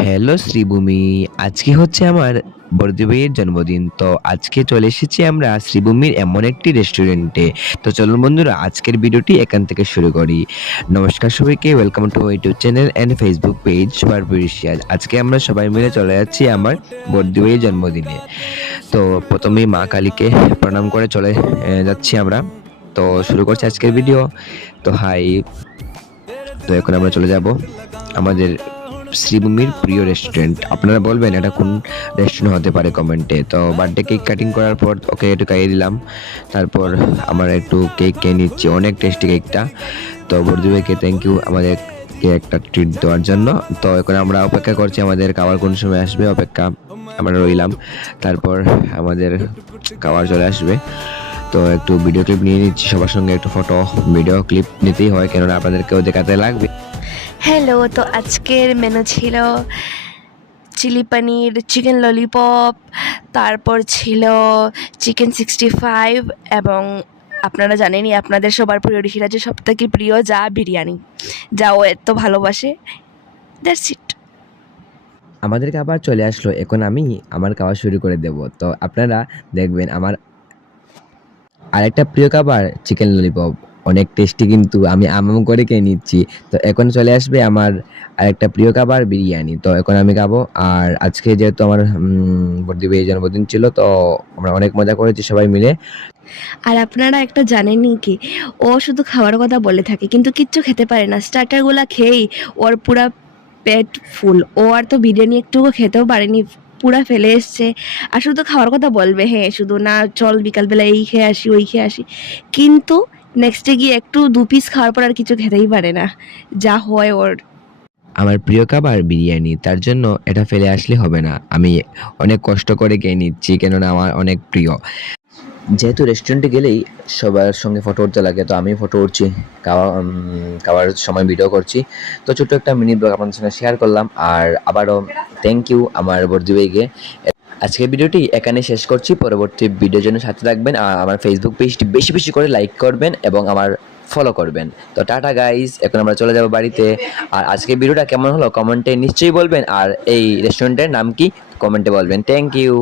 Hello Sreebhumi, আজকে হচ্ছে আমার বর্দি ভাইয়ের জন্মদিন। তো আজকে চলে এসেছি আমরা শ্রীভূমির এমন একটি রেস্টুরেন্টে। তো চলুন বন্ধুরা, আজকের ভিডিওটি এখান থেকে শুরু করি। নমস্কার সবাইকে, welcome to my YouTube channel and Facebook page super বিরিশিয়াল। আজকে আমরা সবাই মিলে চলে যাচ্ছি আমার বর্দি ভাইয়ের জন্মদিনে। তো প্রথমেই মা কালীকে প্রণাম করে চলে যাচ্ছি আমরা। তো শুরু করছি আজকের ভিডিও। তো হাই, তো এখন আমরা চলে যাব আমাদের শ্রীভূমির প্রিয় রেস্টুরেন্ট। আপনারা বলবেন এটা কোন রেস্টুরেন্ট হতে পারে কমেন্টে। তো বার্থডে কেক কাটিং করার পর ওকে একটু খাইয়ে দিলাম। তারপর আমরা একটু কেক খেয়ে নিচ্ছি, অনেক টেস্টি কেকটা। তো বর্দি ভাইকে থ্যাংক ইউ আমাদেরকে একটা ট্রিট দেওয়ার জন্য। তো এখন আমরা অপেক্ষা করছি আমাদের খাবার কোন সময় আসবে, অপেক্ষা আমরা রইলাম। তারপর আমাদের খাবার চলে আসবে। তো একটু ভিডিও ক্লিপ নিয়ে নিচ্ছি, সবার সঙ্গে একটু ফটো ভিডিও ক্লিপ নিতেই হয়, কেননা আপনাদেরকেও দেখাতে লাগবে। হ্যালো, তো আজকের মেনু ছিল চিলি পনির, চিকেন ললিপপ, তারপর ছিল চিকেন 65 এবং আপনারা জানেনই আপনাদের সবার প্রিয় ঋষিরাজের সবথেকে প্রিয় যা বিরিয়ানি, যা ও এত ভালোবাসে। That's it. আমাদের খাবার চলে আসলো, এখন আমি আমার খাওয়া শুরু করে দেব। তো আপনারা দেখবেন আমার আরেকটা প্রিয় খাবার চিকেন ললিপপ, অনেক টেস্টি, কিন্তু আমি করে খেয়ে নিচ্ছি। তো এখন চলে আসবে আমার আরেকটা প্রিয় খাবার বিরিয়ানি। তো এখন আমি খাবো। আর আজকে যেহেতু আমার বর্দি ভাইয়ের জন্মদিন ছিল, তো আমরা অনেক মজা করেছি সবাই মিলে। আর আপনারা একটা জানেনই কি, ও শুধু খাওয়ার কথা বলে থাকে কিন্তু কিচ্ছু খেতে পারে না। স্টার্টারগুলো খেয়েই ওর পুরা পেট ফুল। ও আর তো বিরিয়ানি একটুকু খেতেও পারেনি, পুরা ফেলে এসছে। আর শুধু খাওয়ার কথা বলবে, হ্যাঁ শুধু না চল বিকালবেলা এই খেয়ে আসি ওই খেয়ে আসি, কিন্তু নেক্সটে গিয়ে একটু 2 পিস খাওয়ার পর আর কিছু খেতেই পারে না, যা হয় ওর। আমার প্রিয় খাবার বিরিয়ানি, তার জন্য এটা ফেলে আসলে হবে না। আমি অনেক কষ্ট করে খেয়ে নিচ্ছি, কেননা আমার অনেক প্রিয়। যেহেতু রেস্টুরেন্টে গেলেই সবার সঙ্গে ফটো উঠতে লাগে, তো আমি ফটো উঠছি, খাওয়ার সময় ভিডিও করছি। তো ছোট্ট একটা মিনি ব্লগ আপনাদের সঙ্গে শেয়ার করলাম। আর আবারও থ্যাংক ইউ আমার বর্দি ভাইকে। আজকের ভিডিওটি এখানে শেষ করছি। পরবর্তী ভিডিওর জন্য সাথে থাকবেন আর আমার ফেসবুক পেজটি বেশি বেশি করে লাইক করবেন এবং আমার ফলো করবেন। তো টাটা গাইস, এখন আমরা চলে যাব বাড়িতে। আর আজকের ভিডিওটা কেমন হলো কমেন্টে নিশ্চয়ই বলবেন, আর এই রেস্টুরেন্টের নাম কি কমেন্টে বলবেন। Thank you.